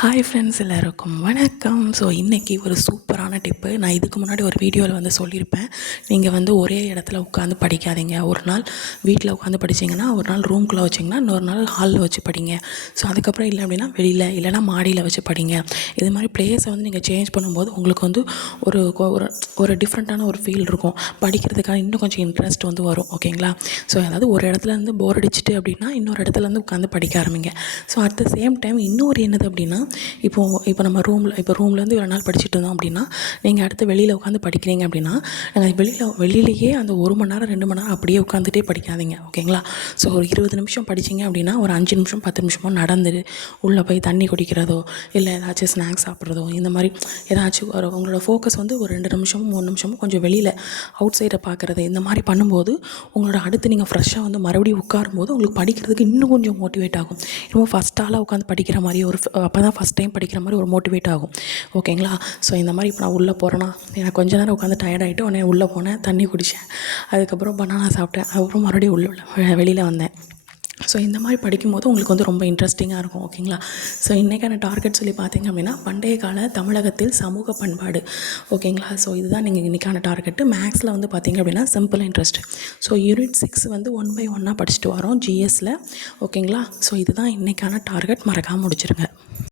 Hi friends, எல்லாருக்கும் வணக்கம். So இன்றைக்கி ஒரு சூப்பரான டிப்பு. நான் இதுக்கு முன்னாடி ஒரு வீடியோவில் சொல்லியிருப்பேன். நீங்கள் ஒரே இடத்துல உட்காந்து படிக்காதீங்க. ஒரு நாள் வீட்டில் உட்காந்து படிச்சிங்கன்னா, ஒரு நாள் ரூம்குள்ளே வச்சிங்கன்னா, இன்னொரு நாள் ஹாலில் வச்சு படிங்க. ஸோ அதுக்கப்புறம் இல்லை அப்படின்னா வெளியில் இல்லைனா மாடியில் வச்சு படிங்க. இது மாதிரி பிளேஸை நீங்கள் சேஞ்ச் பண்ணும்போது உங்களுக்கு ஒரு ஒரு ஒரு டிஃப்ரெண்ட்டான ஒரு ஃபீல் இருக்கும். படிக்கிறதுக்காக இன்னும் கொஞ்சம் இன்ட்ரெஸ்ட் வரும். ஓகேங்களா? ஸோ அதாவது ஒரு இடத்துலேருந்து போர் அடிச்சுட்டு அப்படின்னா இன்னொரு இடத்துலேருந்து உட்காந்து படிக்க ஆரம்பிங்க. So at the same time இன்னொரு என்னது அப்படின்னா, இப்போ நம்ம ரூம்லேருந்து இவ்வளோ நாள் படிச்சுட்டு இருந்தோம் அப்படின்னா, நீங்கள் அடுத்து வெளியில் உட்காந்து படிக்கிறீங்க அப்படின்னா, வெளியிலேயே அந்த 1 மணி நேரம் 2 மணி நேரம் அப்படியே உட்காந்துட்டே படிக்காதீங்க. ஓகேங்களா? ஸோ ஒரு 20 நிமிஷம் படிச்சிங்க அப்படின்னா, ஒரு 5 நிமிஷம் 10 நிமிஷமோ நடந்துட்டு உள்ளே போய் தண்ணி குடிக்கிறதோ, இல்லை ஏதாச்சும் ஸ்நாக்ஸ் சாப்பிட்றதோ, இந்த மாதிரி ஏதாச்சும் உங்களோட ஃபோக்கஸ் ஒரு 2 நிமிஷமும் 3 நிமிஷமும் கொஞ்சம் வெளியில் அவுட் சைடை பார்க்குறது, இந்த மாதிரி பண்ணும்போது உங்களோட அடுத்து நீங்கள் ஃப்ரெஷ்ஷாக மறுபடியும் உட்காரும்போது உங்களுக்கு படிக்கிறதுக்கு இன்னும் கொஞ்சம் மோட்டிவேட் ஆகும். இன்னும் ஃபஸ்ட் ஆளாக உட்காந்து படிக்கிற மாதிரி அப்போ தான் ஃபஸ்ட் டைம் படிக்கிற மாதிரி ஒரு மோட்டிவேட் ஆகும். ஓகேங்களா? ஸோ இந்த மாதிரி இப்போ நான் உள்ளே போகிறேன்னா, எனக்கு கொஞ்ச நேரம் உட்காந்து டயர்ட் ஆகிட்டு உடனே உள்ளே போனேன், தண்ணி குடித்தேன், அதுக்கப்புறம் பனானா சாப்பிட்டேன், அதுக்கப்புறம் மறுபடியும் வெளியில் வந்தேன். ஸோ இந்த மாதிரி படிக்கும்போது உங்களுக்கு ரொம்ப இன்ட்ரெஸ்டிங்காக இருக்கும். ஓகேங்களா? ஸோ இன்றைக்கான டார்கெட் சொல்லி பார்த்தீங்க அப்படின்னா, பண்டைய கால தமிழகத்தில் சமூக பண்பாடு. ஓகேங்களா? ஸோ இதுதான் நீங்கள் இன்றைக்கான டார்கெட்டு. மேக்ஸில் பார்த்தீங்க அப்படின்னா simple interest. So unit 6 1 by 1 படிச்சுட்டு வரோம் ஜிஎஸ்சில். ஓகேங்களா? ஸோ இதுதான் இன்றைக்கான டார்கெட். மறக்காமல் முடிச்சிருங்க.